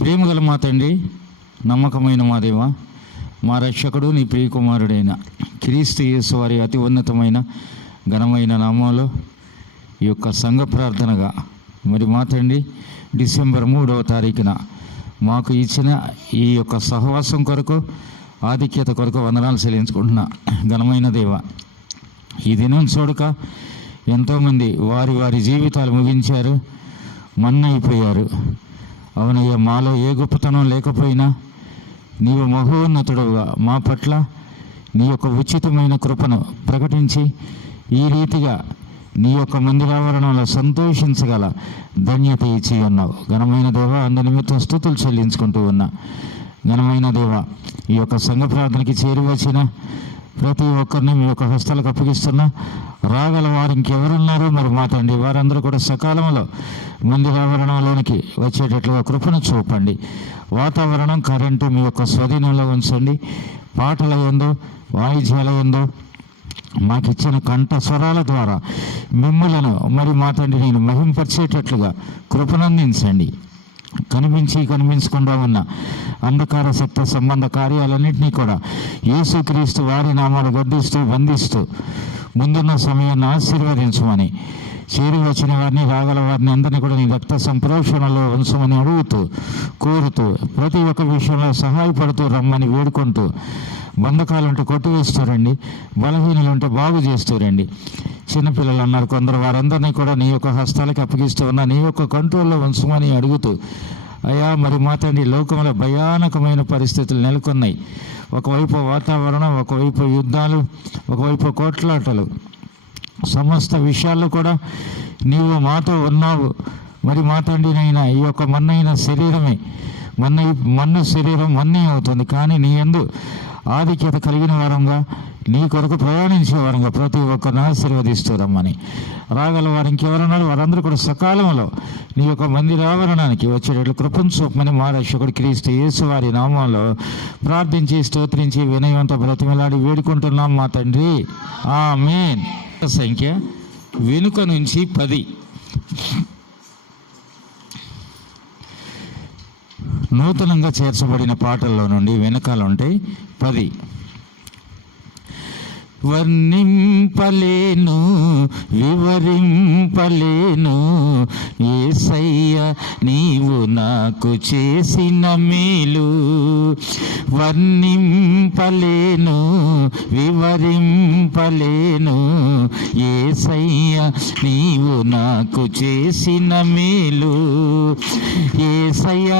ప్రేమగల మా తండ్రి, నమ్మకమైన మా దేవ, మా రక్షకుడు నీ ప్రియకుమారుడైన క్రీస్తు యేసు వారి అతి ఉన్నతమైన ఘనమైన నామంలో ఈ యొక్క సంఘ ప్రార్థనగా మరి మా తండ్రి డిసెంబర్ 3వ తారీఖున మాకు ఇచ్చిన ఈ యొక్క సహవాసం కొరకు, ఆధిక్యత కొరకు వందనాలు చెల్లించుకుంటున్నా. ఘనమైన దేవ, ఈ దినం చూడక ఎంతోమంది వారి వారి జీవితాలు ముగించారు, మన్నైపోయారు. అవునయ్యా, మాలో ఏ గొప్పతనం లేకపోయినా నీవు మహోన్నతుడుగా మా పట్ల నీ యొక్క ఉచితమైన కృపను ప్రకటించి ఈ రీతిగా నీ యొక్క మందిరావరణంలో సంతోషించగల ధన్యత ఇచ్చి ఉన్నావు. ఘనమైన దేవ, అందు నిమిత్తం స్తుతులు చెల్లించుకుంటూ ఉన్నా. ఘనమైన దేవ, ఈ యొక్క సంఘ ప్రార్థనకి చేరి వచ్చిన ప్రతి ఒక్కరిని మీ యొక్క హస్తాలకు అప్పగిస్తున్నా. రాగల వారు ఇంకెవరున్నారో మరి మా తండ్రి, వారందరూ కూడా సకాలంలో మందిరావరణంలోనికి వచ్చేటట్లుగా కృపను చూపండి. వాతావరణం, కరెంటు మీ యొక్క స్వాధీనంలో ఉంచండి. పాటల యందు, వాయిద్యాల యందు మాకిచ్చిన కంఠ స్వరాల ద్వారా మిమ్ములను మరి మా తండ్రి నేను మహింపరిచేటట్లుగా కృపనందించండి. కనిపించకుండా ఉన్న అంధకార శక్తి సంబంధ కార్యాలన్నింటినీ కూడా యేసుక్రీస్తు వారి నామాలు గద్దిస్తూ బంధిస్తూ ముందున్న సమయాన్ని ఆశీర్వదించమని, చేరి వచ్చిన వారిని, రాగల వారిని అందరినీ కూడా నీ రక్త సంప్రోక్షణలో ఉంచమని అడుగుతూ, కోరుతూ, ప్రతి ఒక్క విషయంలో సహాయపడుతూ రమ్మని వేడుకుంటూ, బంధకాలుంటే కొట్టివేస్తూ రండి, బలహీనలుంటే బాగు చేస్తూ రండి. చిన్నపిల్లలు అన్నారు కొందరు, వారందరినీ కూడా నీ యొక్క హస్తాలకి అప్పగిస్తూ ఉన్నా, నీ యొక్క కంట్రోల్లో ఉంచమని అడుగుతూ, అయ్యా మరి మా తండ్రి, లోకంలో భయానకమైన పరిస్థితులు నెలకొన్నాయి. ఒకవైపు వాతావరణం, ఒకవైపు యుద్ధాలు, ఒకవైపు కోట్లాటలు, సమస్త విషయాల్లో కూడా నీవు మాతో ఉన్నావు. మరి మా తండ్రినైనా ఈ యొక్క మన్నైన శరీరమే మన్ను శరీరం మన్నే అవుతుంది, కానీ నీ యందు ఆధిక్యత కలిగిన వారంగా, నీ కొరకు ప్రయాణించే వారంగా ప్రతి ఒక్కరిని ఆశీర్వదిస్తూ రమ్మని, రాగల వారు ఇంకెవరన్నారు వారందరూ కూడా సకాలంలో నీ యొక్క మందిరావరణానికి వచ్చేటట్లు కృపను చూపమని మా రక్షకుడు క్రీస్తు యేసు వారి నామంలో ప్రార్థించి స్తోత్రించి వినయంతో బ్రతిమలాడి వేడుకుంటున్నాం మా తండ్రి, ఆమేన్. సంఖ్య వెనుక నుంచి 10. నూతనంగా చేర్చబడిన పాటల్లో నుండి వెనకాల ఉంటాయి 10. వర్ణింపలేను, వివరింపలేను యేసయ్య నీవు నాకు చేసిన మేలు. వర్ణింపలేను, వివరింపలేను యేసయ్య నీవు నాకు చేసిన మేలు. యేసయ్య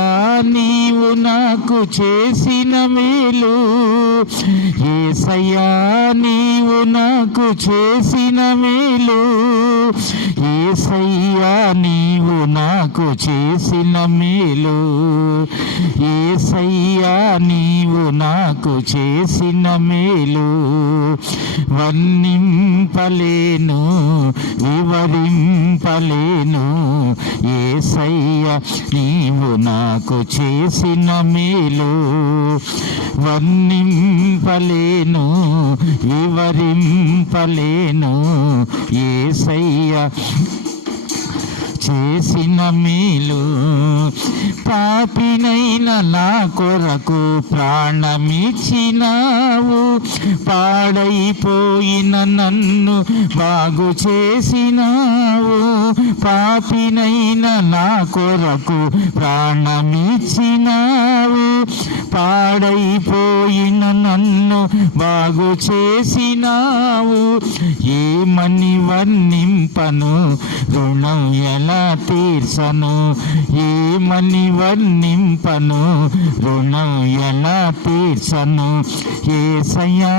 నీవు నాకు చేసిన మేలు. యేసయ్య నీవు నాకు చేసిన మేలు. యేసయ్యా నీవు నాకు చేసిన మేలు. యేసయ్యా నీవు నాకు చేసిన మేలు. వర్ణింపలేను, వివరింపలేను యేసయ్యా నీవు నాకు చేసిన మేలు. వర్ణింపలేను, వివరింపలేను యేసయ్యా చేసిన మేలు. పాపినైన నా కొరకు ప్రాణమిచ్చినావు. పాడైపోయిన నన్ను బాగు చేసినావు. పాపినైన నా కొరకు ప్రాణమిచ్చినావు. పాడైపోయిన నన్ను బాగు చేసినావు. ఏమని వర్ణింపను, రుణం ఎలా తీర్చను. ఏమని వర్ణింపను, రుణం ఎలా తీర్చను. యేసయ్యా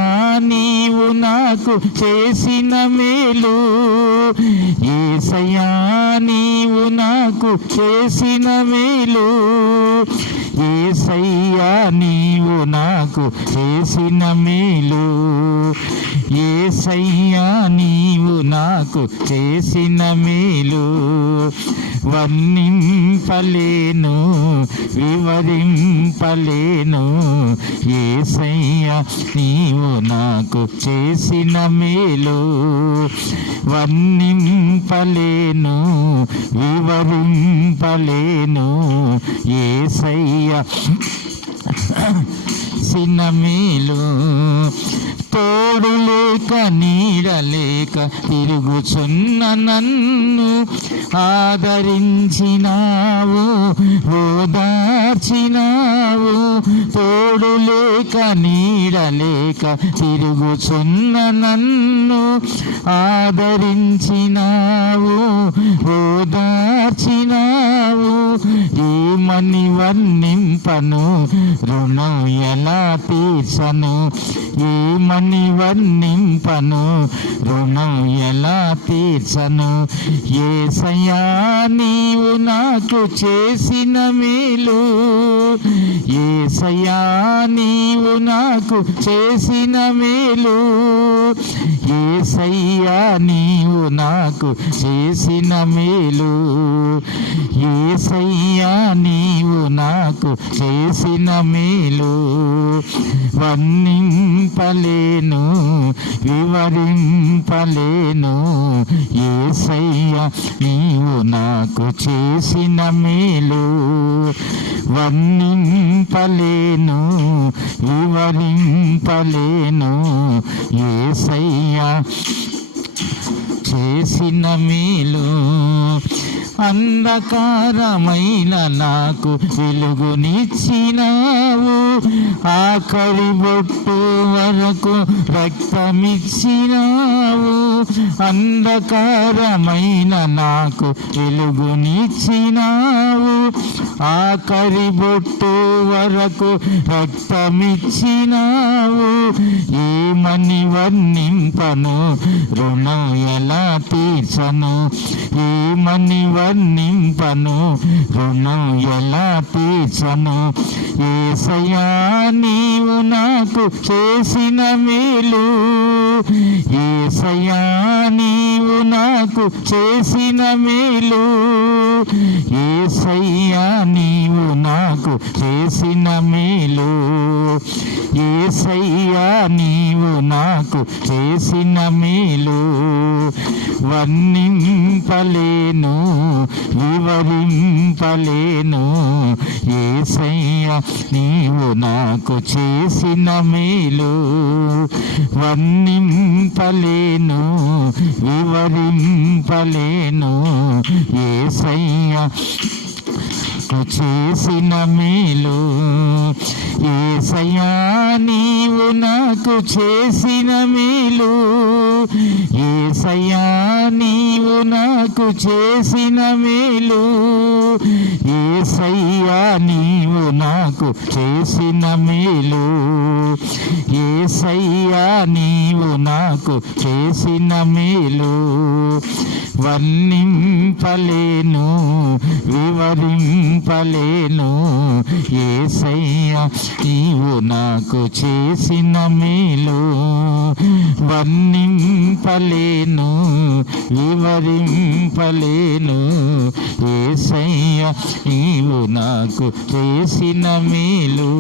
నీవు నాకు చేసిన మేలు. యేసయ్యా నీవు నాకు చేసిన మేలు. యేసయ్యా నీవు నాకు చేసిన మేలు. యేసయ్యా నీవు నాకు చేసిన మేలు. వర్ణింపలేను, వివరింపలేను యేసయ్యా నీవు నాకు చేసిన మేలు. వర్ణింపలేను, వివరింపలేను యేసయ్య చేసిన మేలు, తోడు లేక నీడలేక తిరుగుచున్న నన్ను ఆదరించినావు, ఓదార్చినావు. తోడు లేక నీడలేక తిరుగుచున్న నన్ను ఆదరించినావు, ఓదార్చినావు. ఏమని వర్ణింపను, రుణం ఎలా తీర్చను, ఏమని వర్ణింపను, రుణం ఎలా తీర్చను. యేసయ్యా నీవు నాకు చేసిన మేలు, యేసయ్యా నీవు నాకు చేసిన మేలు, యేసయ్యా నీవు నాకు చేసిన మేలు, యేసయ్యా నీవు నాకు చేసిన మేలు. వర్ణింపలేను, వివరింపలేను, యేసయ్యా నీవు నాకు చేసిన మేలు. వర్ణింపలేను, వివరింపలేను, యేసయ్యా చేసిన మేలు. అంధకారమైన నాకు వెలుగునిచ్చినావు, ఆఖరి బొట్టు వరకు రక్తమిచ్చినావు. అంధకారమైన నాకు వెలుగునిచ్చినావు, ఆఖరి బొట్టు వరకు రక్తమిచ్చినావు. ఏమని వర్ణింపను, రుణం ఎలా తీర్చను, ఏమని వర్ణింపను, రుణం ఎలా తీర్చను. యేసయ్యా నీవు నాకు చేసిన మేలు, యేసయ్యా నీవు నాకు చేసిన మేలు, యేసయ్యా నీవు నాకు చేసిన మేలు, యేసయ్యా నీవు నాకు చేసిన మేలు. వర్ణింపలేను, వివరింపలేను, యేసయ్యా నీవు నాకు చేసిన మేలు. వర్ణింపలేను, వివరింపలేను, యేసయ్యా చేసిన మేలు. యేసయ్యా నీవు నాకు చేసిన మేలు, యేసయ్యా నీవు నాకు చేసిన మేలు, యేసయ్యా నీవు నాకు చేసిన మేలు, యేసయ్యా నీవు నాకు చేసిన మేలు. వర్ణింపలేను, వివరింపలేను, యేసయ్యా నీవు నాకు చేసిన మేలు. వర్ణింపలేను, వివరింపలేను, యేసయ్యా నీవు నాకు చేసిన మేలు.